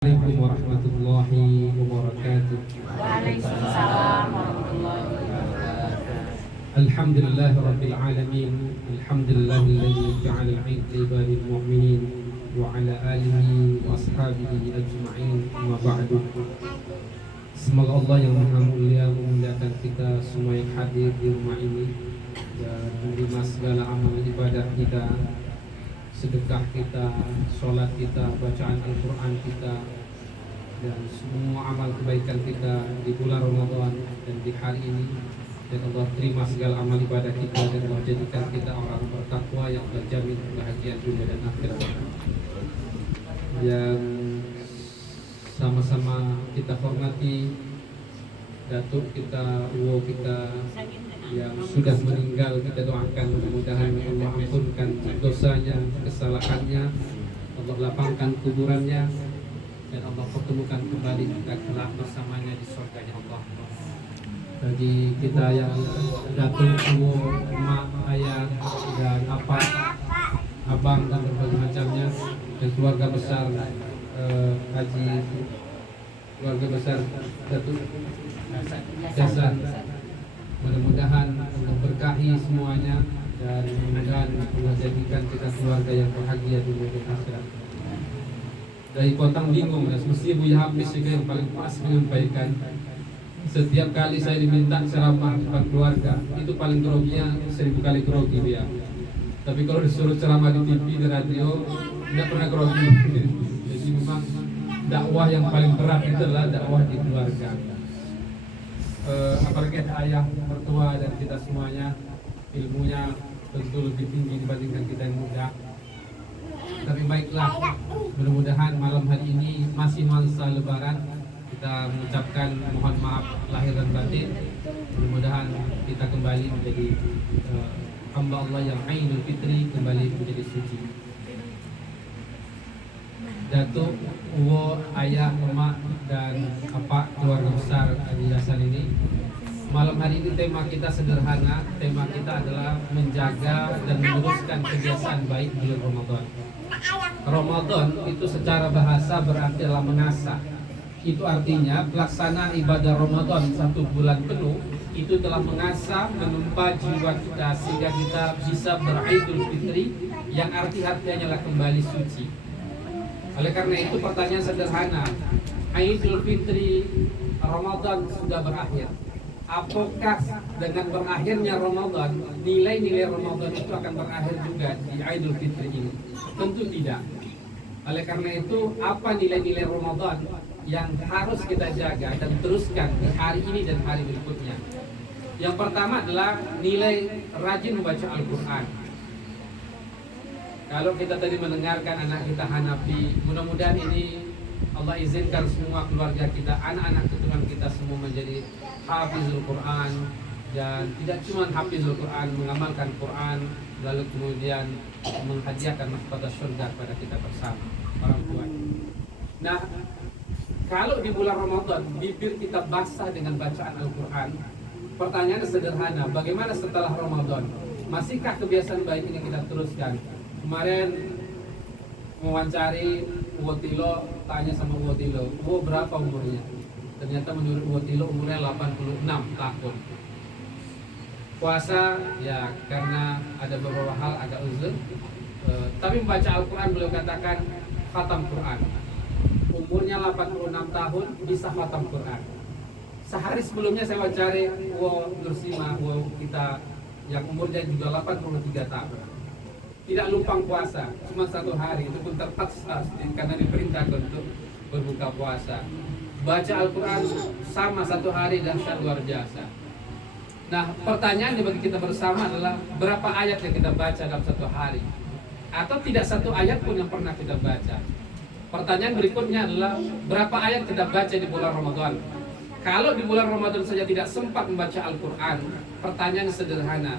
Assalamualaikum warahmatullahi wabarakatuh. Waalaikumsalam warahmatullahi wabarakatuh. Alhamdulillahi rabbil alamin. Alhamdulillahilladzi ja'ala al-'id li ibadil mu'minin wa 'ala alihi wa ashabihi ajma'in. Amma ba'du. Semoga Allah yang Maha Mulia memuliakan kita semua yang hadir di rumah ini dan menerima segala amal ibadah kita, sedekah kita, sholat kita, bacaan Al-Quran kita, dan semua amal kebaikan kita di bulan Ramadan dan di hari ini. Dan Allah terima segala amal ibadah kita dan Allah jadikan kita orang bertakwa yang terjamin kebahagiaan dunia dan akhirat. Yang sama-sama kita hormati datuk kita, uwo kita yang sudah meninggal, kita doakan mudah-mudahan Allah ampunkan dosanya, kesalahannya, Allah lapangkan kuburannya, dan Allah pertemukan kembali kita kelak bersamanya di surganya Allah. Bagi kita yang datuk, uwo, emak, ayah, dan apa, abang dan berbagai macamnya, dan keluarga besar Haji, keluarga besar Datuk Jasan, mudah-mudahan Allah berkahi semuanya dan mudah-mudahan Allah jadikan kita keluarga yang bahagia di dunia dan akhirat. Dari Kotang bingung, dan mesti Buya Hafiz juga yang paling pas menyampaikan. Setiap kali saya diminta ceramah depan keluarga, itu paling groginya 1000 kali grogi dia. Tapi kalau disuruh ceramah di TV, di radio, tidak pernah grogi. Jadi memang dakwah yang paling berat itu adalah dakwah di keluarga. Apalagi ayah, mertua, dan kita semuanya ilmunya tentu lebih tinggi dibandingkan kita yang muda. Tapi baiklah, mudah-mudahan malam hari ini masih masa lebaran, kita mengucapkan mohon maaf lahir dan batin. Mudah-mudahan kita kembali menjadi hamba Allah yang Aidul Fitri, kembali menjadi suci. Datuk, uwo, ayah, emak, dan apa keluarga besar Haji Hasan ini, malam hari ini tema kita sederhana. Tema kita adalah menjaga dan meneruskan kebiasaan baik bulan Ramadan. Ramadan itu secara bahasa berarti adalah mengasah. Itu artinya pelaksanaan ibadah Ramadan 1 bulan penuh itu telah mengasah, menumpa jiwa kita sehingga kita bisa beraidul fitri, yang artinya adalah kembali suci. Oleh karena itu pertanyaan sederhana, Aidul Fitri Ramadan sudah berakhir. Apakah dengan berakhirnya Ramadan, nilai-nilai Ramadan itu akan berakhir juga di Aidul Fitri ini? Tentu tidak. Oleh karena itu, apa nilai-nilai Ramadan yang harus kita jaga dan teruskan di hari ini dan hari berikutnya? Yang pertama adalah nilai rajin membaca Al-Quran. Kalau kita tadi mendengarkan anak kita Hanafi, mudah-mudahan ini Allah izinkan semua keluarga kita, anak-anak keturunan kita semua menjadi hafizul Quran. Dan tidak cuma hafizul Quran, mengamalkan Quran, lalu kemudian menghadiahkan mahkota surga kepada kita bersama, orang tua. Nah, kalau di bulan Ramadan bibir kita basah dengan bacaan Al-Quran, pertanyaan sederhana, bagaimana setelah Ramadan? Masihkah kebiasaan baik ini kita teruskan? Kemarin mewawancari Uwotilo, tanya sama Uwotilo, Uwo berapa umurnya? Ternyata menurut Uwotilo umurnya 86 tahun. Puasa, ya karena ada beberapa hal agak uzur. Tapi membaca Al-Quran, beliau katakan khatam Quran. Umurnya 86 tahun, bisa khatam Quran. Sehari sebelumnya saya wawancari Uwo Nursima, Uwo kita yang umurnya juga 83 tahun. Tidak lumpang puasa, cuma 1 hari, itu pun terpaksa karena diperintahkan untuk berbuka puasa. Baca Al-Quran sama 1 hari dan sangat luar biasa. Nah, pertanyaannya bagi kita bersama adalah berapa ayat yang kita baca dalam 1 hari? Atau tidak 1 ayat pun yang pernah kita baca? Pertanyaan berikutnya adalah berapa ayat kita baca di bulan Ramadan? Kalau di bulan Ramadan saja tidak sempat membaca Al-Quran, pertanyaan sederhana,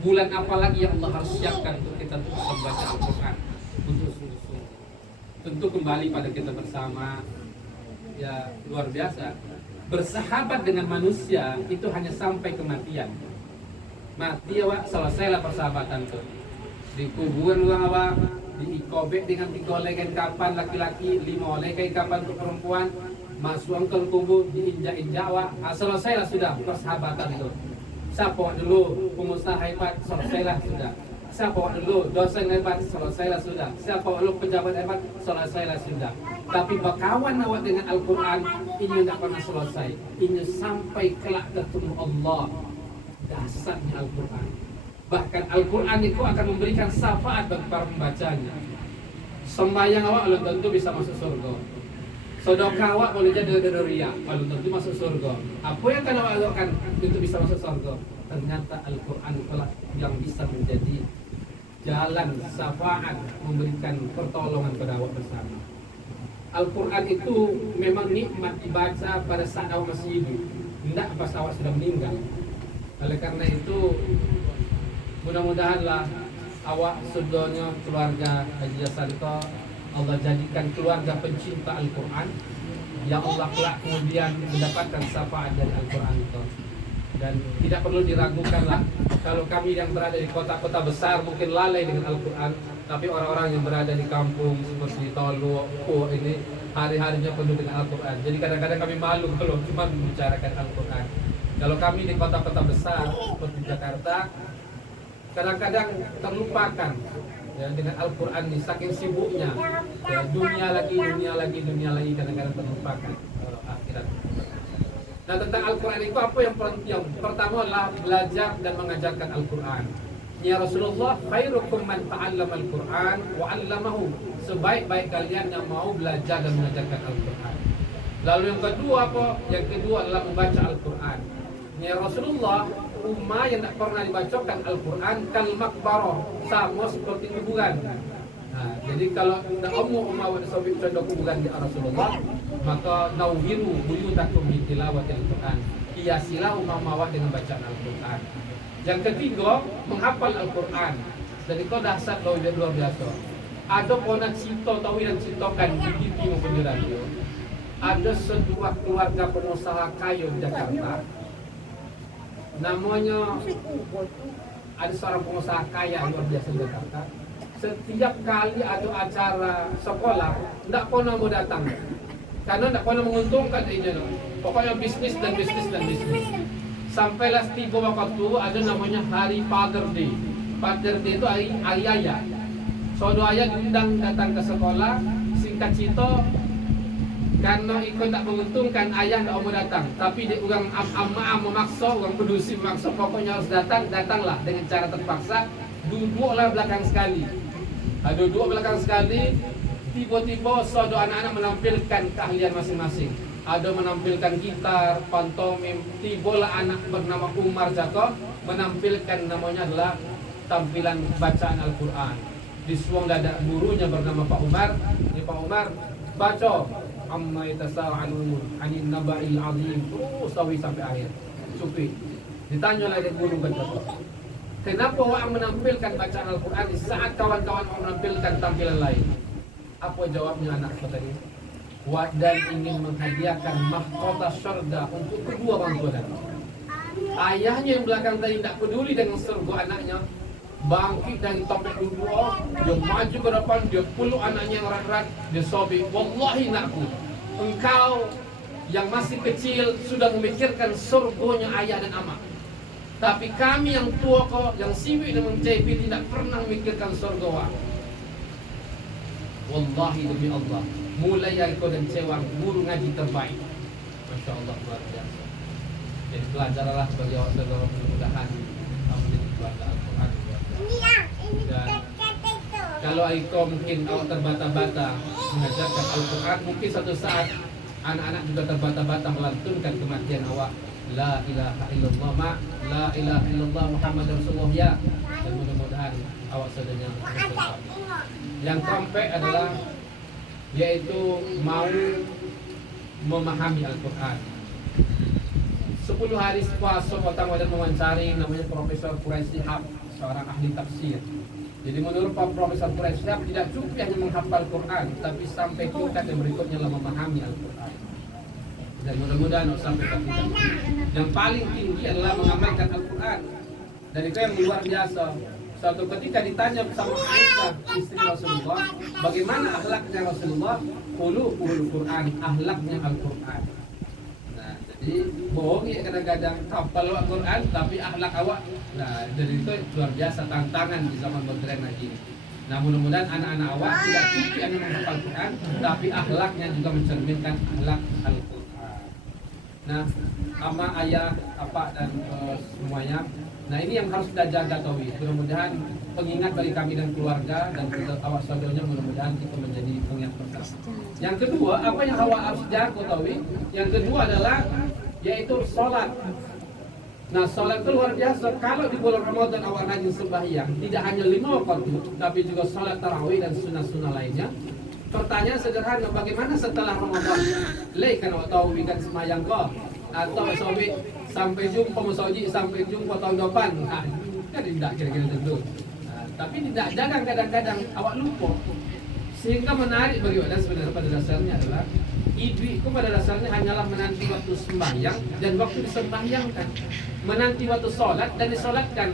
bulan apa lagi yang Allah harus siapkan untuk kita terus membaca Al-Quran untuk sungguh-sungguh? Tentu kembali pada kita bersama, ya luar biasa. Bersahabat dengan manusia itu hanya sampai kematian. Mati ya, selesailah persahabatan tuh. Di kuburan awak diikobek dengan 3 oleh kain kapan laki-laki, 5 oleh kain kapan untuk perempuan, masuk ke kubur, diinjak-injak, selesailah sudah persahabatan itu. Siapa dulu pengusaha hebat, selesailah sudah. Siapa dulu dosen hebat, selesailah sudah. Siapa dulu pejabat hebat, selesailah sudah. Tapi berkawan awak dengan Al-Quran, ini tidak pernah selesai. Ini sampai kelak ketemu Allah. Dasarnya Al-Quran. Bahkan Al-Quran itu akan memberikan syafaat bagi para pembacanya. Sembahyang awak belum tentu bisa masuk surga. Sedekah awak boleh jadi dari riya, belum tentu masuk surga. Apa yang akan awak lakukan untuk bisa masuk surga? Ternyata Al-Quran itulah yang bisa menjadi jalan syafaat, memberikan pertolongan pada awak bersama. Al-Quran itu memang nikmat dibaca pada saat awak masih hidup, tidak pas awak sudah meninggal. Oleh karena itu, mudah-mudahanlah awak sedonya keluarga Haji Sarito Allah jadikan keluarga pencinta Al-Quran, yang Allah kelak kemudian mendapatkan syafaat dari Al-Quran itu. Dan tidak perlu diragukan lah, kalau kami yang berada di kota-kota besar mungkin lalai dengan Al-Quran, tapi orang-orang yang berada di kampung seperti Tolu, ini hari-harinya penuh dengan Al-Quran. Jadi kadang-kadang kami malu kalau cuma membicarakan Al-Quran. Kalau kami di kota-kota besar seperti Jakarta, kadang-kadang terlupakan ya, dengan Al-Quran ini, saking sibuknya ya, dunia lagi, kadang-kadang terlupakan akhirat. Nah, tentang Al-Quran itu apa yang pertama adalah belajar dan mengajarkan Al-Quran. Ya Rasulullah, khairukum man ta'allama Al-Quran wa 'allamahu. Sebaik-baik kalian yang mau belajar dan mengajarkan Al-Quran. Lalu yang kedua apa? Yang kedua adalah membaca Al-Quran. Ya Rasulullah, ummah yang tak pernah dibacakan Al-Quran kal makbarah, sama seperti kuburan. Nah, jadi kalau tidak ummah sobit contoh kuburan di Rasulullah, maka nauhiru buyutakum bi tilawatil Quran. Hiasilah ummah dengan bacaan Al-Quran. Yang ketiga, menghafal Al-Quran. Jadi kau dahsyat luar biasa. Ada ponak cito tahu dan citokan di TV maupun di radio. Ada sebuah keluarga pengusaha kayu di Jakarta. Namanya, ada seorang pengusaha kaya luar biasa di Jakarta. Setiap kali ada acara sekolah, tidak pernah mau datang, karena tidak pernah menguntungkan dia. Pokoknya bisnis. Sampailah tiba waktu ada namanya hari Father Day. Father Day itu hari ayah. Saudara ayah diundang datang ke sekolah, singkat cerita, karena ikut tak menguntungkan, ayah tak mau datang. Tapi dia orang amma memaksa, orang pedusi memaksa, pokoknya harus datanglah dengan cara terpaksa. Duduklah belakang sekali. Duduk belakang sekali. Tiba-tiba saudara anak-anak menampilkan keahlian masing-masing. Ada menampilkan gitar, pantomim. Tibalah anak bernama Umar Jaka menampilkan, namanya adalah tampilan bacaan Al-Quran. Disuang dada gurunya bernama Pak Umar. Ini Pak Umar baca amma yatasaalun 'anil naba'il 'azim, terus sampai akhir. Cukup. Ditanya lagi guru baca. Kenapa orang menampilkan bacaan Al-Quran di saat kawan-kawan menampilkan tampilan lain? Apa jawabnya anak tadi? Dan ingin menghadiahkan mahkota syurga untuk kedua orang tua tadi. Ayahnya yang belakang tadi tidak peduli dengan surga anaknya, bangkit dari topik duduk, dia maju ke depan, dia peluk anaknya yang erat-erat, dia sobek, wallahi nakku, engkau yang masih kecil sudah memikirkan surganya ayah dan amak. Tapi kami yang tua kok, yang siwi dan mencepi tidak pernah memikirkan surga. Wallahi demi Allah, mulai Yaiko dan Cewang guru ngaji terbaik. Masya Allah, luar biasa. Jadi belajarlah bagi awak saudara, mudah-mudahan kamu menjadi keluarga Al-Quran. Dan kalau Aiko mungkin awak terbata-bata mengajarkan Al-Quran, mungkin satu saat anak-anak juga terbata-bata melantunkan kematian awak. La ilaha illallah la ilaha illallah Muhammad Rasulullah ya. Dan mudah-mudahan awak saudanya. Yang keempat adalah yaitu mau memahami Al-Quran. 10 hari puasa pertama dan mewawancari namanya Profesor Quraish Shihab, seorang ahli tafsir. Jadi menurut Pak Profesor Quraish Shihab tidak cukup hanya menghafal Quran, tapi sampai tingkat yang berikutnya adalah memahami Al-Quran. Dan mudah-mudahan sampai ke tingkat yang paling tinggi adalah mengamalkan Al-Quran. Dan itu yang luar biasa. Suatu ketika ditanya sama Aisyah istri Rasulullah, bagaimana akhlaknya Rasulullah? Khuluqul Quran, akhlaknya Al-Quran. Nah, jadi bohong ya kadang-kadang hafal Al-Quran tapi akhlak awak. Nah, jadi itu luar biasa tantangan di zaman modern lagi. Nah, mudah-mudahan anak-anak awak tidak cukup hanya menghafal Quran, tapi akhlaknya juga mencerminkan akhlak Al-Quran. Nah, ama ayah, apa dan semuanya. Nah, ini yang harus kita jaga Tawi. Mudah-mudahan pengingat bagi kami dan keluarga dan awak saudaranya, mudah-mudahan itu menjadi pengingat bersama. Yang kedua, apa yang awak harus jaga Tawi? Yang kedua adalah yaitu sholat. Nah, sholat itu luar biasa. Kalau di bulan Ramadan awak rajin sembahyang, tidak hanya 5 waktu, tapi juga sholat tarawih dan sunnah-sunnah lainnya. Pertanyaan sederhana, bagaimana setelah Ramadan? Kan awak tahu kan sembahyang kok? Atau sampai jumpa Musoji, sampai jumpa tahun depan. Nah, kan tidak kira-kira tentu. Nah, tapi tidak jangan kadang-kadang awak lupa. Sehingga menarik bagi awak, dan sebenarnya pada dasarnya adalah ibu itu pada dasarnya hanyalah menanti waktu sembahyang dan waktu disembahyangkan, menanti waktu sholat dan disolatkan.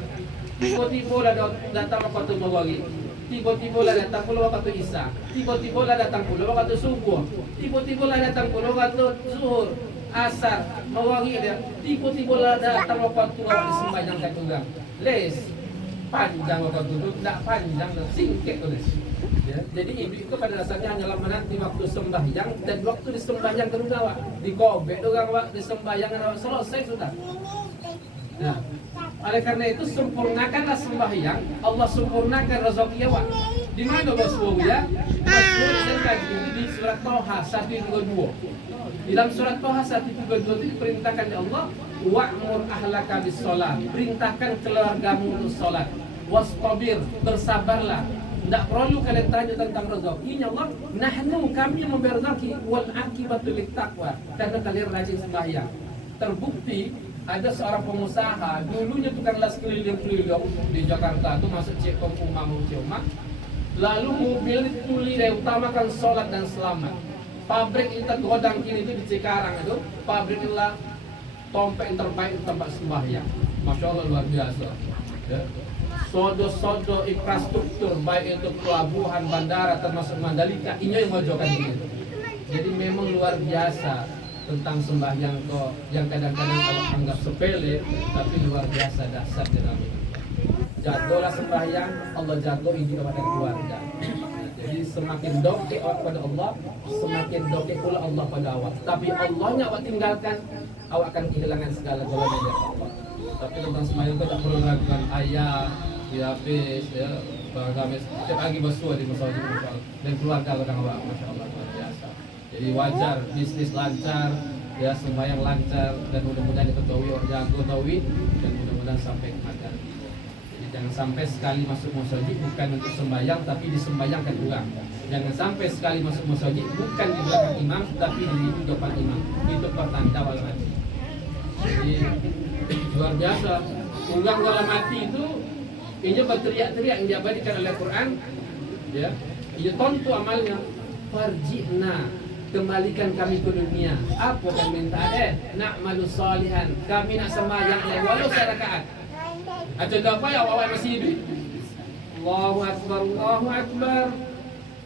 Tiba-tiba lah datang waktu maghrib, tiba-tiba lah datang pula waktu isya, tiba-tiba lah datang pula waktu subuh, tiba-tiba lah datang pula waktu zuhur, asar, maghrib dia, tiba-tiba lah datang waktu awak disembahyangkan juga. Les panjang waktu itu, tidak panjang, singkat tulis. Ya, jadi ibu itu pada dasarnya hanyalah menanti waktu sembahyang dan waktu disembahyangkan juga awak dikobek orang awak disembahyangkan awak selesai sudah. Nah, oleh karena itu sempurnakanlah sembahyang, Allah sempurnakan rezeki awak. Di mana maksudnya? Maksudnya dan kaji di surat Toha 122. Di dalam surat Toha 122 itu diperintahkan oleh Allah, wa'mur ahlaka bis shalah, perintahkan keluargamu untuk salat. Wastabir, bersabarlah. Tidak perlu kalian tanya tentang rezeki. Allah, nahnu kami yang memberi rezeki, wal akibatu lit taqwa, karena kalian rajin sembahyang. Terbukti ada seorang pengusaha dulunya tukang las keliling-keliling di Jakarta itu masuk Cekong Umang. Lalu mobil dituli dia utamakan sholat dan selamat. Pabrik itu godang kini itu di Cikarang itu pabrik itulah tompek yang terbaik tempat sembahyang. Masya Allah luar biasa. Ya. Sodo-sodo infrastruktur baik itu pelabuhan, bandara termasuk Mandalika ini yang mojokan ini. Jadi memang luar biasa tentang sembahyang kok yang kadang-kadang kalau anggap sepele tapi luar biasa dahsyat dalam itu. Jagolah sembahyang, Allah jago ini kepada keluarga. Jadi semakin doke awak pada Allah, semakin doke pula Allah pada awak. Tapi Allahnya awak tinggalkan, awak akan kehilangan segala-galanya dari Allah. Tapi tentang sembahyang kau tak perlu ragukan ayah, habis ya, beragama setiap pagi bersuah di masjid dan keluarga orang awak, masya Allah luar biasa. Jadi wajar bisnis lancar, ya sembahyang lancar dan mudah-mudahan itu jago tauhid dan mudah-mudahan sampai kematian. Jadi jangan sampai sekali masuk masjid bukan untuk sembahyang tapi disembahyangkan ulang. Jangan sampai sekali masuk masjid bukan di belakang imam tapi di depan imam. Itu pertanda wal mati. Jadi luar biasa. Unggang wal mati itu ini berteriak-teriak yang diabadikan oleh Quran, ya. Ia tontu amalnya. Farji'na, kembalikan kami ke dunia. Apa kami minta? Na'malu salihan. Kami nak sembahyang walau serakaat. Atau apa ya awak masih hidup? Allahu Akbar, Allahu Akbar.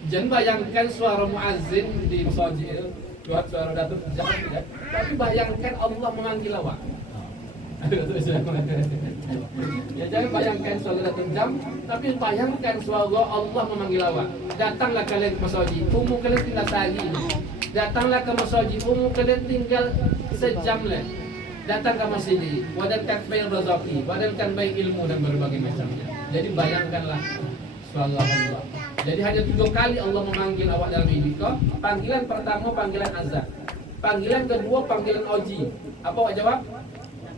Jangan bayangkan suara muazzin di masjid itu, suara datuk jangan tidak. Tapi bayangkan Allah memanggil awak. Ya jangan bayangkan suara datuk jam, tapi bayangkan suara Allah memanggil awak. Datanglah kalian ke masjid, umur kalian tinggal tadi. Datanglah ke masjid, umur kalian tinggal sejam lah. Datang ke masjid, wadankan baik rezeki, wadankan baik ilmu dan berbagai macamnya. Jadi bayangkanlah suara Allah. Jadi hanya 3 kali Allah memanggil awak dalam hidup kau. Panggilan pertama panggilan azan. Panggilan kedua panggilan oji. Apa awak jawab?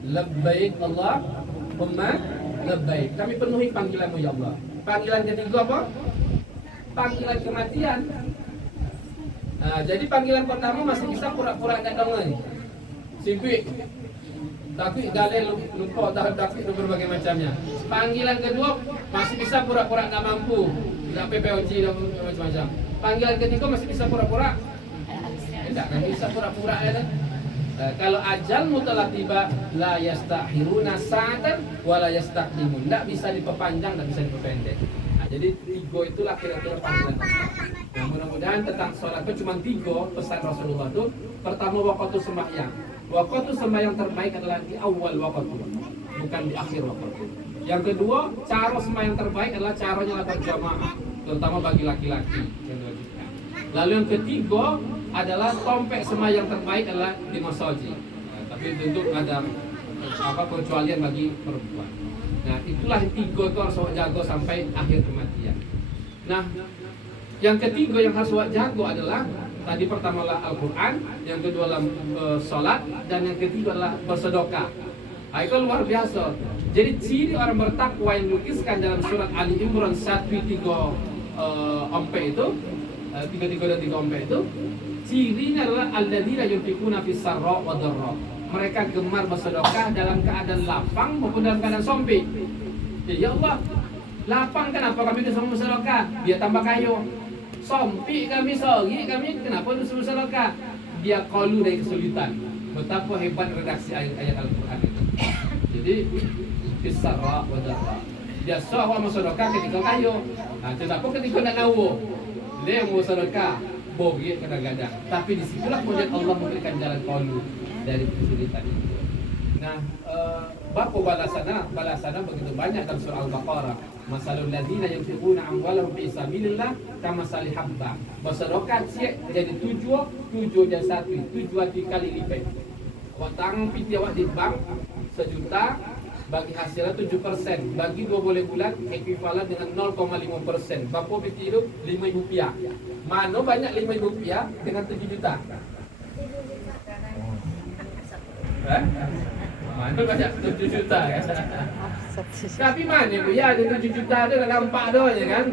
Labbaik Allahumma labbaik. Kami penuhi panggilanmu ya Allah. Panggilan ketiga apa? Panggilan kematian. Nah, jadi panggilan pertama masih bisa pura-pura enggak dengar. Sibuk. Tapi galel lupa tapi berbagai macamnya. Panggilan kedua masih bisa pura-pura enggak mampu. Tidak PPOJ dan macam-macam. Panggilan ketiga masih bisa pura-pura. Tidak kan bisa pura-pura ya kan? Kalau ajalmu telah tiba, la yastakhiruna sa'atan wa la yastaqdimun. Tidak bisa diperpanjang, tidak bisa diperpendek. Nah, jadi 3 itulah kira-kira panggilan Allah. Nah, mudah-mudahan tentang sholat itu cuma 3 pesan Rasulullah itu. Pertama, waktu sembahyang. Waktu sembahyang terbaik adalah di awal waktu, bukan di akhir waktu. Yang kedua, cara sembahyang terbaik adalah caranya berjamaah, terutama bagi laki-laki yang diwajibkan. Lalu yang ketiga adalah tompek sembahyang terbaik adalah di masjid. Nah, tapi tentu ada pengecualian bagi perempuan. Nah, itulah 3 itu harus awak jago sampai akhir kematian. Nah, yang ketiga yang harus awak jago adalah tadi pertama adalah Al-Quran, yang kedua adalah sholat, dan yang ketiga adalah bersedekah. Nah, itu luar biasa. Jadi ciri orang bertakwa yang dilukiskan dalam surat Ali Imran 1-3 itu 3 dan 3 itu, cirinya adalah alladzina yunfiquna fis sarra wa dharra. Mereka gemar bersedekah dalam keadaan lapang maupun dalam keadaan sempit. Ya Allah, lapang kenapa kami disuruh bersedekah? Dia tambah kaya. Sempit kami, sori kami, kenapa disuruh bersedekah? Dia qalu dari kesulitan. Betapa hebat redaksi ayat Al-Quran itu. Jadi fis sarra wa dharra. Dia suruh bersedekah ketika kaya. Nah, kenapa ketika nak nawa? Dia mau sedekah, bogit kadang-kadang. Tapi disitulah kemudian Allah memberikan jalan qalu dari kesulitan itu. Nah, bapa balasana begitu banyak dalam surah Al-Baqarah. Masalul ladzina yunfiquna amwalahum fi sabilillah kamathali habba. Bersedekah jadi 7 dan 1, 7 kali lipat. Awak tang piti awak di bank 1 juta, bagi hasilnya 7%, bagi 12 bulan ekuivalen dengan 0,5%. Berapa piti itu? Rp5.000. Mana banyak Rp5.000 dengan 7 juta? Mana banyak 7 juta ya? Tapi mana bu ya, ada 7 juta tu dah nampak dah je kan?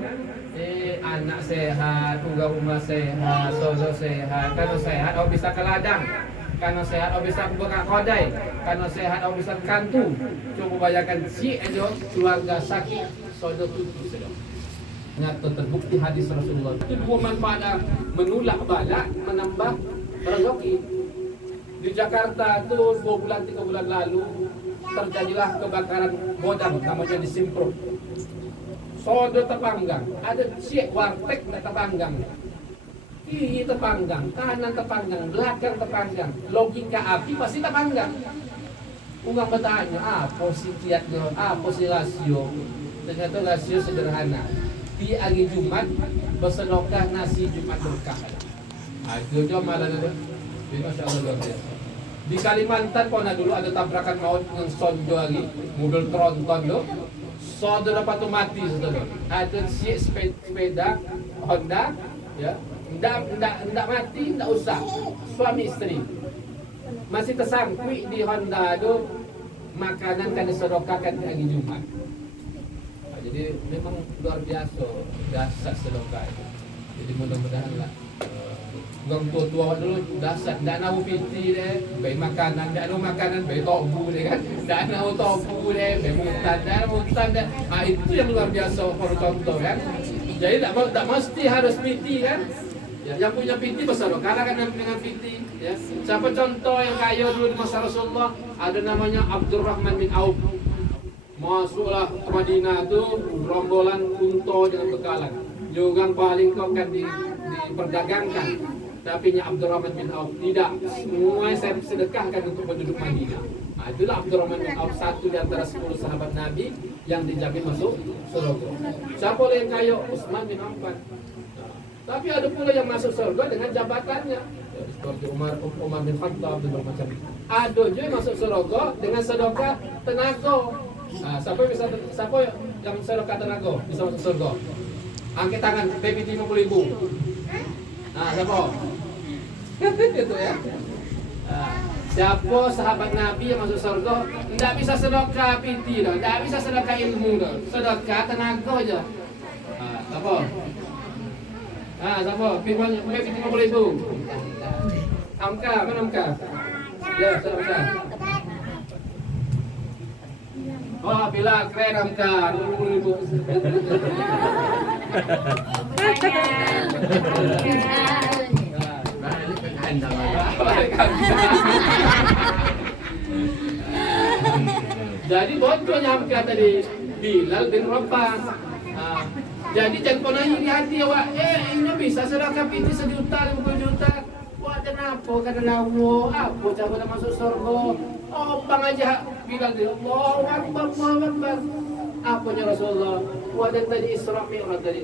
Anak sehat, tunggal rumah sehat, saudara sehat. Kalau sehat, awak bisa ke ladang. Kalau sehat, awak bisa buka kedai. Kalau sehat, awak bisa kantung. Coba bayangkan si aja keluarga sakit, saudara tutup sedang. Nyata terbukti hadis Rasulullah. Itu 2 manfaat: menolak bala, menambah rezeki. Di Jakarta tuh 2 bulan 3 bulan lalu terjadilah kebakaran godam namanya di Simpro. Sodo terpanggang, ada cik warteg terpanggang, kiri terpanggang, kanan terpanggang, belakang terpanggang. Logika api pasti terpanggang. Orang bertanya, apa sih kiatnya, apa sih rasio? Ternyata rasio sederhana. Di hari Jumat bersedekah nasi Jumat berkah. Itu jom malam itu. Masya Allah luar biasa. Di Kalimantan pernah dulu ada tabrakan maut yang sonjo lagi, mobil tronton tu. Saudara dapat mati saudara. Ada si sepeda Honda, ya, ndak mati, ndak usah. Suami istri masih tersangkut di Honda tu makanan kan disedekahkan di hari Jumat. Nah, jadi memang luar biasa dasar sedekah itu. Jadi mudah-mudahan lah. Orang tua-tua dulu dasar, tak nak piti deh, bayi makanan, tak nak makanan, bayi tofu deh kan, tak nak tofu deh, bayi mutan deh. Itu yang luar biasa for contoh kan. Jadi tak mesti harus piti kan. Ya, yang punya piti besar, karena kan dengan piti. Ya. Siapa contoh yang kaya dulu di masa Rasulullah? Ada namanya Abdurrahman bin Auf. Masuklah ke Madinah tu rombolan unta dengan bekalan. Juga paling kau kan diperdagangkan. Tapi Abdurrahman bin Auf tidak, semua saya sedekahkan untuk penduduk Madinah. Nah, itulah Abdurrahman bin Auf, satu di antara 10 sahabat Nabi yang dijamin masuk surga. Siapa yang kaya? Utsman bin Affan. Tapi ada pula yang masuk surga dengan jabatannya, seperti Umar bin Khattab dan bermacam. Ada juga yang masuk surga dengan sedekah tenaga. Nah, siapa yang sedekah tenaga bisa masuk surga? Angkat tangan, baby 50.000. Nah, siapa? Itu ya. Siapa sahabat Nabi yang masuk surga? Tidak bisa sedekah piti dah, tidak bisa sedekah ilmu dah, sedekah tenaga aja. Siapa? Siapa? Baby 50.000. Amka, mana Amka? Ya, siapa? Wah, bila keren Amka, 20.000. Anda marah. Jadi bocor nyampe tadi Bilal bin Rabah. Jadi jangan pernah iri hati awak. Ini bisa sedekah piti 1 juta, 50 juta. Buat kenapa? Karena Allah. Apa cara nak masuk surga? Oh, bang aja Bilal dia. Allahu Akbar, Allahu Akbar. Apanya Rasulullah? Buat tadi Isra Mi'raj tadi.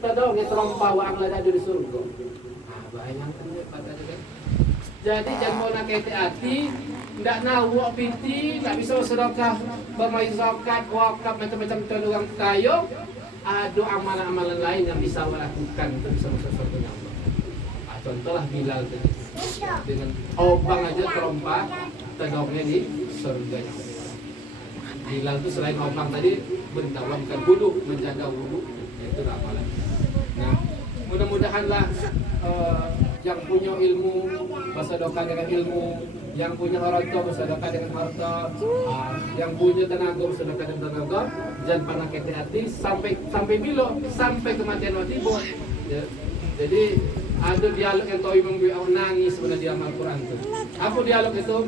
Tahu kita terompa wa angla ada di surga. Bayangkan dia kata dia. Jadi jangan mau nak hati, ndak nawak piti, ndak bisa sedekah, bermain zakat, wakaf macam-macam tolong kayu. Ada amalan-amalan lain yang bisa lakukan untuk bisa masuk surga Allah. Contohlah Bilal tadi. Dengan obang aja terompa, terdongnya di surga. Bilal itu selain obang tadi mendawamkan wudu, menjaga wudu, itu amalan. Nah, mudah-mudahanlah yang punya ilmu bersedekah dengan ilmu, yang punya harta bersedekah dengan harta, yang punya tenaga bersedekah dengan tenaga, jangan pernah kete hati sampai bila sampai kematian waktu ya. Jadi ada dialog yang tahu membuat nangis sebenarnya di amal Quran itu. Apa dialog itu?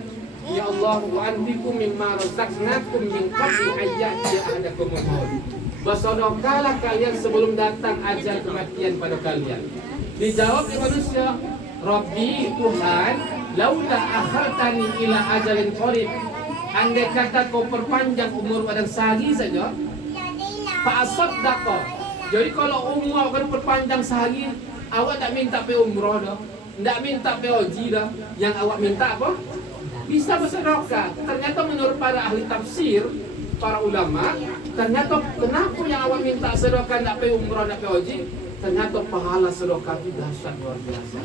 Ya Allah wa anfiqu mimma razaqnakum min qabli ayyati ahadakum maut. Bersedekahlah kalian sebelum datang ajal kematian pada kalian. Dijawab oleh manusia, Rabbi Tuhan, laula akhartani ila ajalin qarib. Andai kata kau perpanjang umur pada sehari saja, fa asaddaqa. Jadi kalau umur kau perpanjang sehari, awak tak minta pe umrah dah, tak minta pe haji dah. Yang awak minta apa? Bisa bersedekah. Ternyata menurut para ahli tafsir, para ulama, ternyata kenapa yang awak minta sedekah tak pe umrah, tak pe haji? Ternyata pahala sedekah itu dahsyat luar biasa.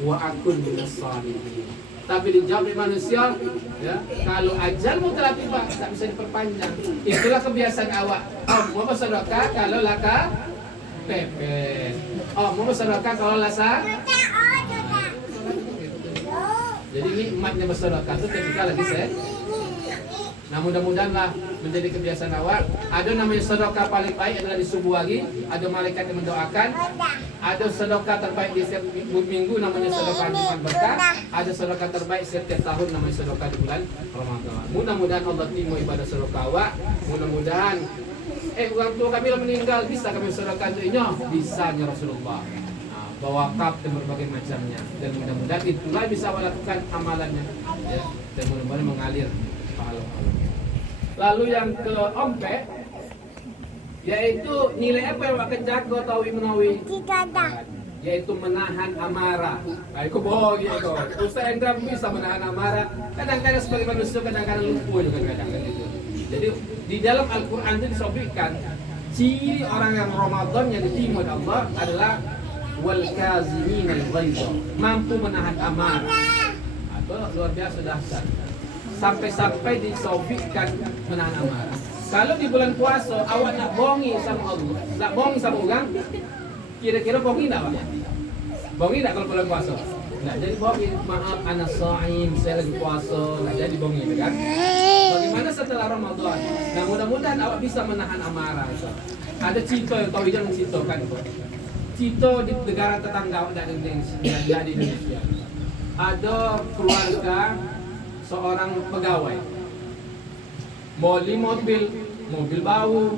Wa akun minas shalihin. Tapi dijawab oleh manusia, ya, kalau ajalmu telah tiba tak bisa diperpanjang. Itulah kebiasaan awak. Oh, mau bersedekah kalau laka pepes. Oh, mau bersedekah kalau lasa. Jadi nikmatnya bersedekah itu ketika lagi sehat. Nah, mudah-mudahanlah menjadi kebiasaan awak. Ada namanya sedekah paling baik adalah di subuh hari. Ada malaikat yang mendoakan. Ada sedekah terbaik di setiap minggu namanya sedekah Jumat berkah. Ada sedekah terbaik setiap tahun namanya sedekah di bulan Ramadan. Mudah-mudahan Allah terima ibadah sedekah awak. Mudah-mudahan orang tua kami meninggal, bisa kami sedekah untuknya? Bisanya Rasulullah. Bawa kap dan berbagai macamnya. Dan mudah-mudahan itulah bisa lakukan amalannya. Ya, dan mudah-mudahan mengalir pahala. Lalu yang keempat, yaitu nilai apa yang akan jago tawi menawi? Yaitu menahan amarah. Aku bohong gitu. Ustaz Endra bisa menahan amarah. Kadang-kadang sebagai manusia kadang-kadang lupa juga kadang-kadang gitu. Jadi di dalam Al-Quran itu disebutkan ciri orang yang Ramadan yang diterima oleh Allah adalah wal kazimin al-ghaidha, mampu menahan amarah. Atau luar biasa dahsyat. Sampai-sampai disobikkan menahan amarah. Kalau di bulan puasa awak nak bongi sama Allah, nak bongi sama orang, kira-kira bongi tak Pak? Bongi tak kalau bulan puasa? Nak jadi bongi, maaf ana shaim, saya lagi puasa, nak jadi bongi kan? Bagaimana setelah Ramadan? Nah, mudah-mudahan awak bisa menahan amarah. Ada Cito yang tahu jangan Cito kan? Cito di negara tetangga dan di Indonesia. Ada keluarga seorang pegawai, beli mobil bau,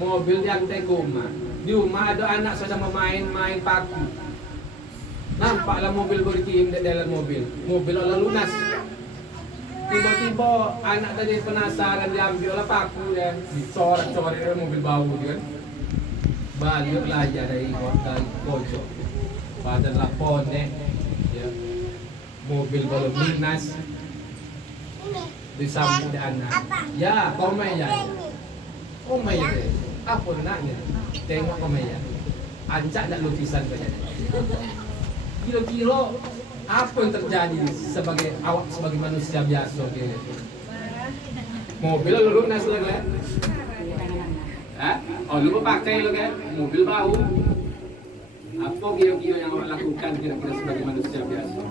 mobil yang tegoma. Di rumah ada anak sedang main paku. Nampaklah mobil berkirim di dalam mobil olah lunas. Tiba-tiba anak tadi penasaran, diambil olah paku dia, dicoret-coret dari mobil bau kan. Baliklah aja dari pojok. Badan lapor deh, ya. Mobil belum lunas. Disambut anak. Ya, komai ya. Komai ya. Apa naknya? Tengok komai ya. Ancak tak lukisan banyak. Kira-kira apa yang terjadi sebagai awak sebagai manusia biasa gitu. Mobil lu lunas lagi kan? Oh lu pakai lo kan? Mobil bau. Apa kira-kira yang awak lakukan kira-kira sebagai manusia biasa?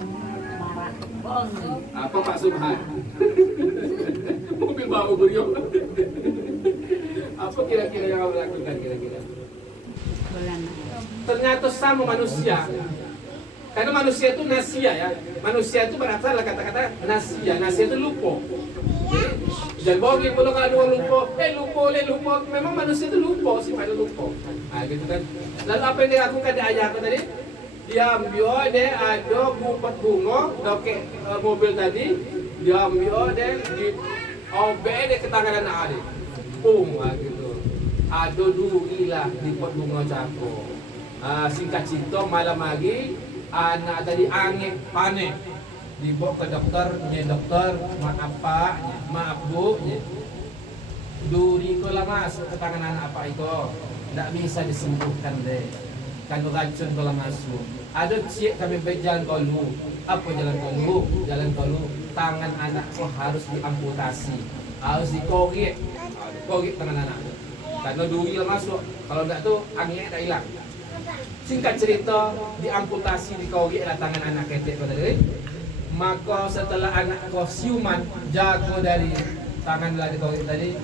Apa Pak Subhan? Mobil bau beliau. Apa kira-kira yang kamu lakukan kira-kira? Ternyata sama manusia. Karena manusia itu nasia ya. Manusia itu berasal dari kata-kata nasia. Nasia itu lupa. Jadi jangan bohong kalau nggak ada orang lupa. Memang manusia itu lupa, sifatnya lupa. Nah, gitu kan. Lalu apa yang dia lakukan di ayahku tadi? Dia ambil dia ada bupet bunga, dokek mobil tadi. Dia ambil dia di obek dia ke tangan anak adik. Gitu. Ada duri lah di pot bunga cako. Singkat cerita malam lagi anak tadi angin panik dibawa ke dokter, dokter maaf pak, maaf bu, duri ko lah masuk ke tangan anak apa itu, tidak bisa disembuhkan deh, kan racun ko lah masuk. Ada cik kami berjalan kolu, apa jalan kolu, tangan anakku harus diamputasi, harus dikogek tangan anak, karena duri lah masuk, kalau tidak tuh anginnya tak hilang. Singkat cerita, diamputasi dikogek lah tangan anak ketek pada diri. Maka setelah anak kau siuman jago dari tangan lah dikogek tadi,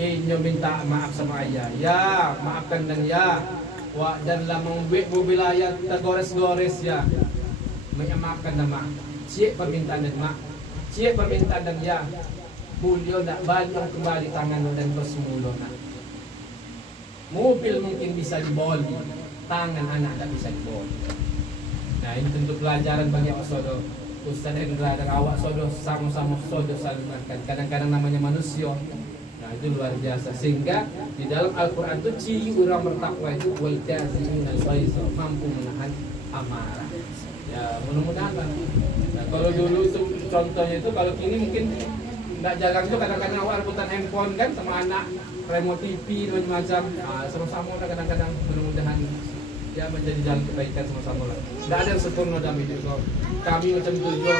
nyo minta maaf sama ayah. Ya, maafkan dan ya. Dan lah membuat mobil ayah tergores-gores ya. Maafkan dan maaf. Cik permintaan dan maaf. Cik permintaan dan ya. Beliau nak banyak kembali tangan dan kau semula nak. Mobil mungkin bisa diboli, tangan anak tak bisa dibawa. Nah ini tentu pelajaran bagi awak sodo. Ustaz Hendra dan awak sodo sama-sama sodo saling makan. Kadang-kadang namanya manusia. Nah itu luar biasa. Sehingga di dalam Al-Quran itu ciri orang bertakwa itu wal kazimin al-ghaiz, mampu menahan amarah. Ya mudah-mudahan lah. Nah, kalau dulu itu contohnya itu, kalau kini mungkin tidak jalan itu kadang-kadang awak rebutan handphone kan sama anak, remote TV dan macam. Sama-sama kadang-kadang mudah-mudahan ya menjadi jalan kebaikan sama-sama lah. Tidak ada yang sempurna dalam hidup kau. Kami macam itu juga.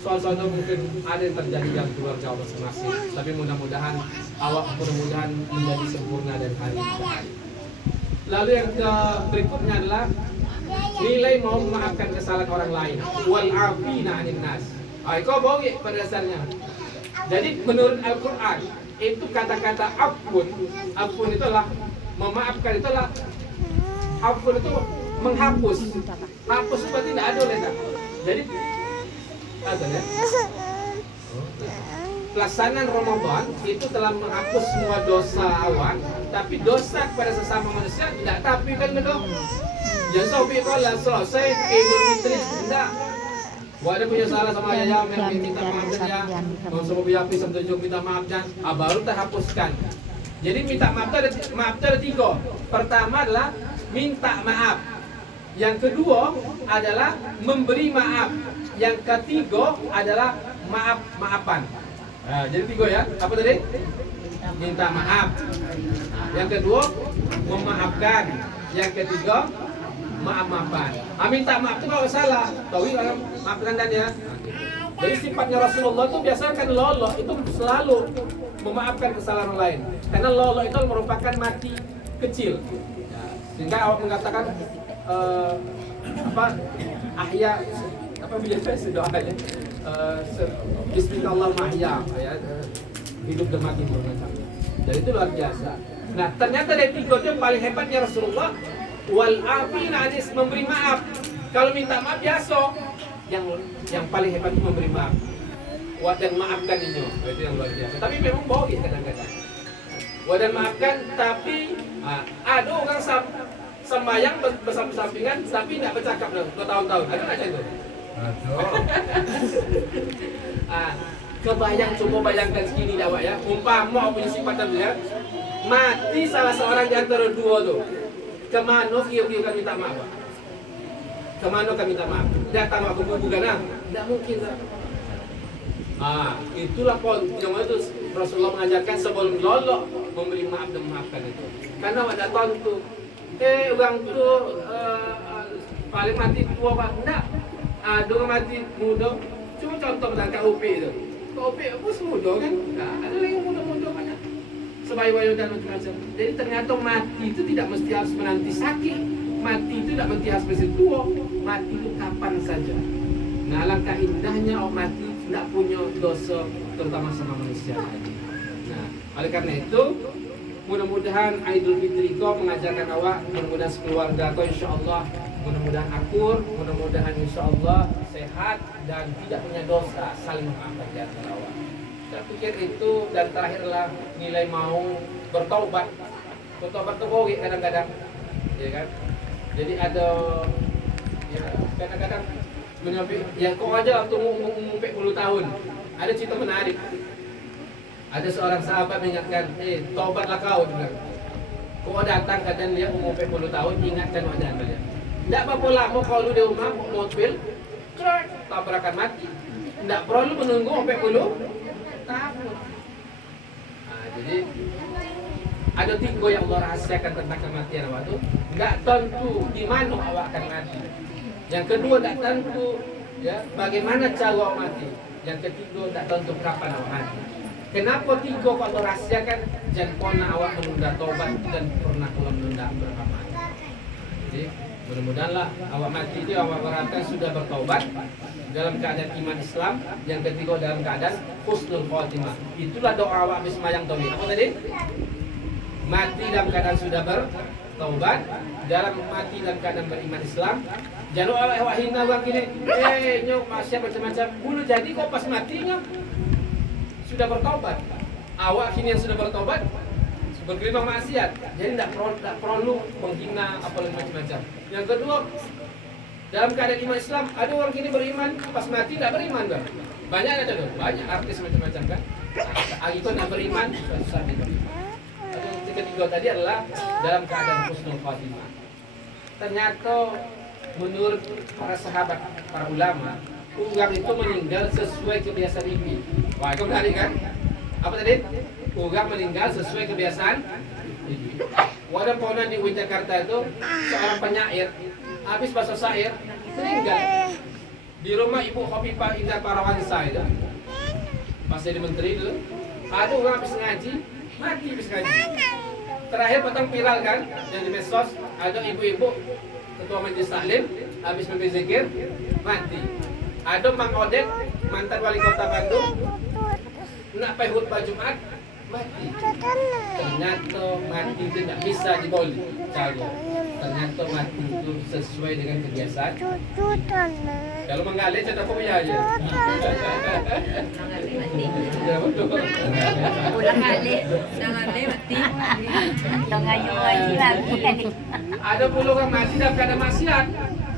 Soal-soal mungkin ada yang terjadi dalam keluarga masing-masing. Tapi mudah-mudahan awak mudah-mudahan menjadi sempurna dan hari ke hari. Lalu yang berikutnya adalah nilai mau memaafkan kesalahan orang lain. Wal afina 'anil nas. Kau bohong pada dasarnya. Jadi menurut Al-Quran itu kata-kata ampun itulah memaafkan, itulah ampun itu menghapus. Hapus itu berarti tidak ada letak. Jadi ada ya. Pelaksanaan Ramadan itu telah menghapus semua dosa awal, tapi dosa kepada sesama manusia tidak. Tapi kan dong. Jangan sampai kalau selesai Idul Fitri tidak. Buat ada punya salah sama ayah yang minta maaf dan ya, mau semua biapi sama tujuh minta maaf dan baru terhapuskan. Jadi minta maaf ada tiga. Pertama adalah minta maaf. Yang kedua adalah memberi maaf. Yang ketiga adalah maafan. Nah, jadi tiga ya. Apa tadi? Minta maaf. Yang kedua memaafkan. Yang ketiga maaf-maafan. Minta maaf itu kalau salah, tahu kan maafkan dan ya. Jadi sifatnya Rasulullah itu biasakan lolo itu selalu memaafkan kesalahan orang lain. Karena lolo itu merupakan mati kecil. Sehingga awak mengatakan ahya biasa doanya Bismillahirrahmanirrahim ahya ya, hidup dan mati macam. Jadi itu luar biasa. Nah ternyata dari tiga itu yang paling hebatnya Rasulullah wal afina anis, memberi maaf. Kalau minta maaf biasa, yang paling hebat itu memberi maaf. Dan maafkan ini, itu yang luar biasa. Tapi memang bohong kadang-kadang. Dan maafkan, tapi ada orang sembahyang bersambing-sampingan, tapi tidak bercakap bertahun-tahun. Ada nggak itu? Kebayang, coba bayangkan segini dah ya. Umpama punya sifat dan ya, mati salah seorang di antara dua tu. Kemana kau kan minta maaf? Kemana kau minta maaf? Datang aku bukan lah. Tidak mungkin lah. Itulah yang itu Rasulullah mengajarkan sebelum lolok memberi maaf dan memaafkan itu. Karena ada tahun tu, orang tu paling mati tua pak, tidak. Dua mati muda. Cuma contoh tentang KUP itu. KUP apa semuda kan? Ada lagi yang muda-muda banyak. Sebaik-baik dan macam-macam. Jadi ternyata mati itu tidak mesti harus menanti sakit. Mati itu tidak mesti harus mesti tua. Mati itu kapan saja. Nah alangkah indahnya orang mati tidak punya dosa terutama sama manusia lagi. Nah oleh karena itu mudah-mudahan Idul Fitri kau mengajarkan awak, mudah-mudahan sekeluarga kau insya Allah mudah-mudahan akur, mudah-mudahan mudah-mudahan insya Allah sehat dan tidak punya dosa, saling memaafkan di antara awak. Saya pikir itu, dan terakhirlah nilai mau bertaubat. Bertaubat itu bohong kadang-kadang, ya kan? Jadi ada, ya kadang-kadang menyopi, ya kok aja waktu umur 40 tahun. Ada cerita menarik. Ada seorang sahabat mengingatkan, taubatlah kau, dia bilang. Kau datang kadang dia umur 40 tahun, ingatkan wajah dia. Tidak apa-apa lama kalau di rumah mobil, krek, tabrakan mati. Tidak perlu menunggu sampai 40 tahun. Nah, jadi ada 3 yang Allah rahasiakan tentang kematian awak tu. Tidak tentu di mana awak akan mati. Yang kedua tidak tentu ya bagaimana cara awak mati. Yang ketiga tidak tentu kapan awak mati. Kenapa 3 kau Allah rahasiakan? Jangan pernah awak menunda taubat dan pernah awak menunda beramal. Jadi mudah-mudahanlah awak mati itu awak berharapkan sudah bertaubat dalam keadaan iman Islam. Yang ketiga dalam keadaan husnul khotimah. Itulah doa awak habis sembahyang tauhid. Apa tadi? Mati dalam keadaan sudah bertaubat, dalam mati dalam keadaan beriman Islam. Jangan awak hina orang gini, nyok masih macam-macam. Bulu jadi kok pas matinya sudah bertaubat. Awak kini yang sudah bertaubat bergelimang maksiat. Jadi tidak perlu menghina apalagi macam-macam. Yang kedua, dalam keadaan iman Islam, ada orang kini beriman, pas mati tidak beriman kan? Banyak ada tuh, banyak artis macam-macam kan? Itu tidak beriman, susah itu. Yang ketiga tadi adalah dalam keadaan husnul khotimah. Ternyata menurut para sahabat, para ulama, Unggang itu meninggal sesuai kebiasaan ibu. Wah, itu menarik kan? Apa tadi? Unggang meninggal sesuai kebiasaan ibu. Wadah pohonan di Jakarta itu seorang penyair habis bahasa syair meninggal di rumah Ibu Khofifah Indar Parawansa itu. Pas jadi menteri itu, ada orang habis ngaji mati habis ngaji. Terakhir petang viral kan yang di medsos, ada ibu-ibu ketua majelis taklim habis memimpin zikir mati. Ada Mang Odet, mantan wali kota Bandung, nak pergi khutbah Jumat, mati. Ternyata mati itu tidak bisa diboli. Ternyata mati itu sesuai dengan kebiasaan. Kalau menggali cerita kopiah aja. Ulang kali, jangan mati. Tengah ngaji lagi. Ada puluh orang mati dalam keadaan maksiat.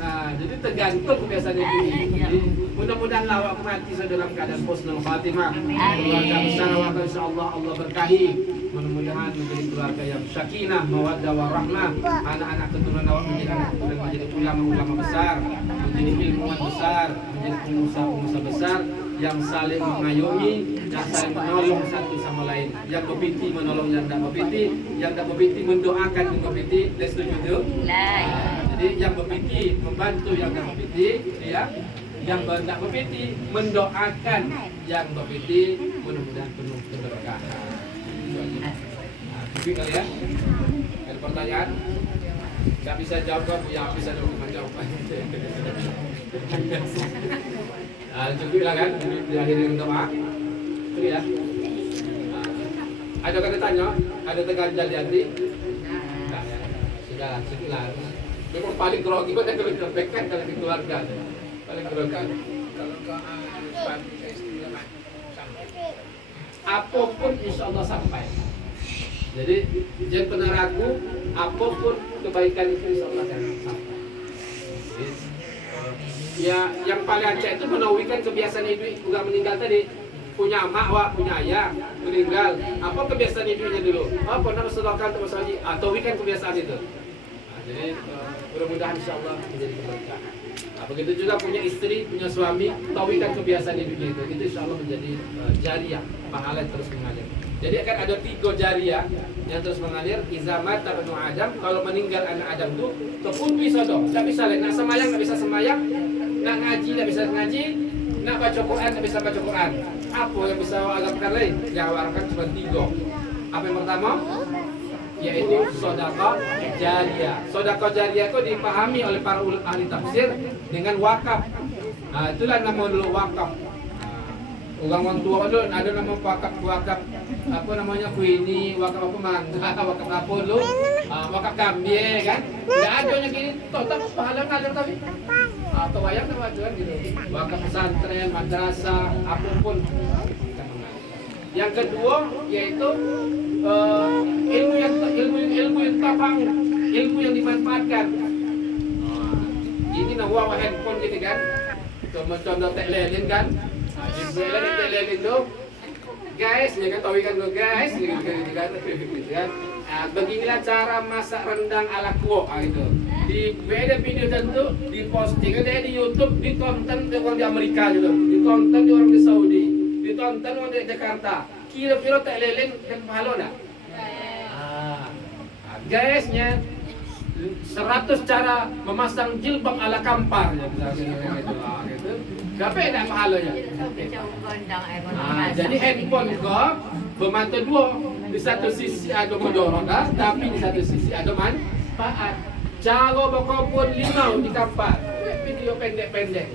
Nah, jadi tergantung kebiasaan itu. Jadi mudah-mudahan awak mati dalam keadaan husnul khatimah. Keluarga besar awak insyaallah Allah berkahi. Mudah-mudahan menjadi keluarga yang sakinah, mawaddah warahmah. Anak-anak keturunan awak menjadi anak keturunan menjadi ulama-ulama besar, menjadi ilmuwan besar, menjadi pengusaha-pengusaha besar yang saling mengayomi, yang saling menolong satu sama lain. Yang berpiti menolong yang tidak berpiti, yang tidak berpiti mendoakan yang berpiti. Dan setuju tu? Jadi yang berpiti membantu yang tidak berpiti, ya. Yang tidak berpiti mendoakan yang berpiti. Mudah-mudahan penuh keberkahan. Tapi kali ya, ada pertanyaan? Gak bisa jawab kok, yang bisa jawab. Cukup lah kan, diakhiri dengan doa. Itu ya. Ada kata tanya, ada terganjal di hati. Sudah, cukup lah. Memang paling grogi banget kalau disampaikan kalau di keluarga. Paling grogi. Kalau suami istri sampai. Apapun insya Allah sampai. Jadi jangan pernah ragu, apapun kebaikan itu insya Allah akan sampai. Ya, yang paling acak itu menawikan kebiasaan hidup udah meninggal tadi. Punya mak, wak, punya ayah, meninggal. Apa kebiasaan hidupnya dulu? Oh, pernah bersedekah untuk masalah atau weekend kebiasaan itu. Nah, jadi mudah-mudahan insya Allah menjadi keberkahan. Nah, begitu juga punya istri, punya suami, tawikan kebiasaan hidupnya itu insya Allah menjadi jariah, pahala yang terus mengalir. Jadi akan ada 3 jariah yang terus mengalir. Izamat tabnu Adam, kalau meninggal anak Adam itu keputih sodo, tidak bisa lain. Nak semayang tidak bisa semayang, nak ngaji tidak bisa ngaji, nak baca Quran tidak bisa baca Quran. Apa yang bisa agapkan lain? Yang harapkan cuma 3. Apa yang pertama? Yaitu sedekah jariah. Sedekah jariah itu dipahami oleh para ahli tafsir dengan wakaf. Nah, itulah nama dulu wakaf. Orang tua dulu ada nama wakaf apa namanya kuini, wakaf apa mangga, wakaf apa dulu, wakaf kambing kan? Tidak ada yang gini, tetap pahala ngalir tapi atau wayang apa tuan gitu. Bawa ke pesantren, madrasah, apapun. Yang kedua yaitu ilmu yang tabang, ilmu yang dimanfaatkan. Ini nawa handphone gitu kan. Contoh tek lelin kan. Tek lelin tu. Guys, jangan tahu kan lo guys, kan. Beginilah cara masak rendang ala kuok gitu. Di beda video tentu diposting ada di YouTube, ditonton orang di Amerika gitu, ditonton di orang di Saudi, ditonton orang di Jakarta. Kira-kira tak leleng kan pahala tak? Guysnya 100 cara memasang jilbab ala kampar ya gitu. Siapa yang tak pahalanya? Jadi handphone kau bermata dua, di satu sisi ada mudarat, tapi di satu sisi ada manfaat. Cara berkumpul limau di kampar, video pendek-pendek,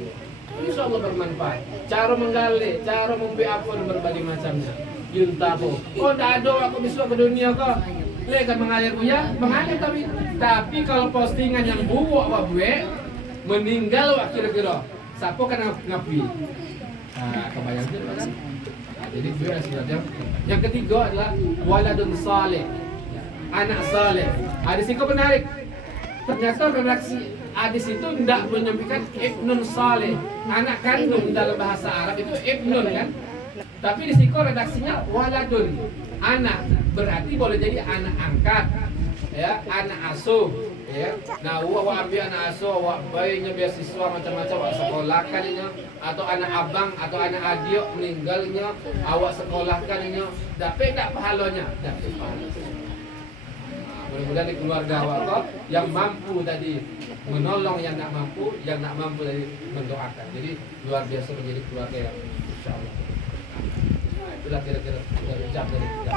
insya-Allah bermanfaat. Cara menggali, cara membuat apa berbagai macamnya. Yuntabo. Oh, tak ada aku bisa ke dunia kau. Lekan mengalir buaya, mengalir tapi kalau postingan yang buat apa buat meninggal wak kira-kira. Siapa kan ngapi? Kebayang tu kan? Jadi itu sebenarnya. Yang ketiga adalah waladun saleh, anak saleh. Hadis itu menarik. Ternyata redaksi hadis itu tidak menyampaikan ibnun saleh, anak kandung dalam bahasa Arab itu ibnun kan? Tapi di sini redaksinya waladun, anak. Berarti boleh jadi anak angkat, ya, anak asuh. Ya, nah, ambil anak asuh, bayinya beasiswa macam-macam, awak sekolahkannya, atau anak abang atau anak adik meninggalnya, awak sekolahkannya, dapat tak pahalanya? Dapat pahalanya. Mudah-mudahan di keluarga awak yang mampu tadi menolong yang tak mampu, tadi mendoakan. Jadi luar biasa menjadi keluarga yang insya Allah. Nah, itulah kira-kira ucap dari kita.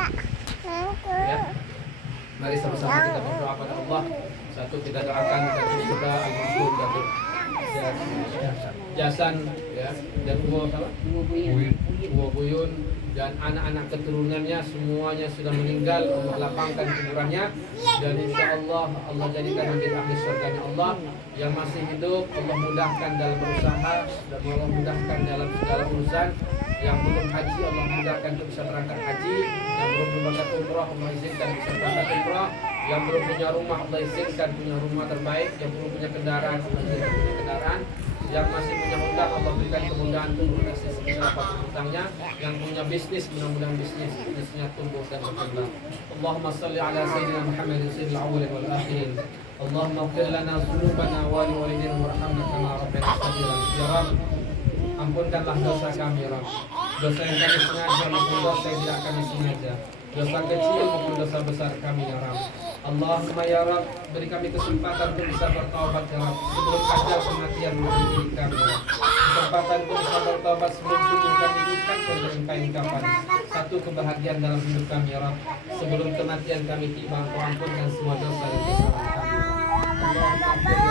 Ya. Mari sama-sama kita berdoa pada Allah. Satu kita doakan Datuk kita almarhum Datuk Jasan ya, dan Uwa Buyun dan anak-anak keturunannya semuanya sudah meninggal. Allah lapangkan kuburannya dan insya Allah Allah jadikan menjadi ahli surganya Allah. Yang masih hidup Allah mudahkan dalam berusaha dan Allah mudahkan dalam segala urusan. Yang belum haji Allah mudahkan untuk bisa berangkat haji. Yang belum berangkat umrah Allah izinkan bisa berangkat umrah. Yang belum punya rumah Allah izinkan punya rumah terbaik. Yang belum punya kendaraan Allah izinkan punya kendaraan. Yang masih punya hutang Allah berikan kemudahan untuk melunasi sebesar apapun hutangnya. Yang punya bisnis mudah-mudahan bisnisnya tumbuh dan berkembang. Allahumma salli ala sayyidina Muhammadin sayyidil awwalin wal akhirin. Allahumma ighfir lana dhunubana wa li walidina warhamna kama rabbana shaghira. Ya Rabb, ampunkanlah dosa kami ya Rabb. Dosa yang kami sengaja maupun dosa yang tidak kami sengaja. Dosa kecil maupun dosa besar kami ya Rabb. Allahumma ya Rabb, beri kami kesempatan untuk bisa bertaubat ya Rabb sebelum ajal kematian menghubungi kami ya Rabb. Kesempatan untuk bisa bertaubat sebelum tubuh kami bukan dengan kain kapan. Satu kebahagiaan dalam hidup kami ya Rabb. Sebelum kematian kami tiba, Engkau ampunkan semua dosa dan kesalahan kami. Allahumma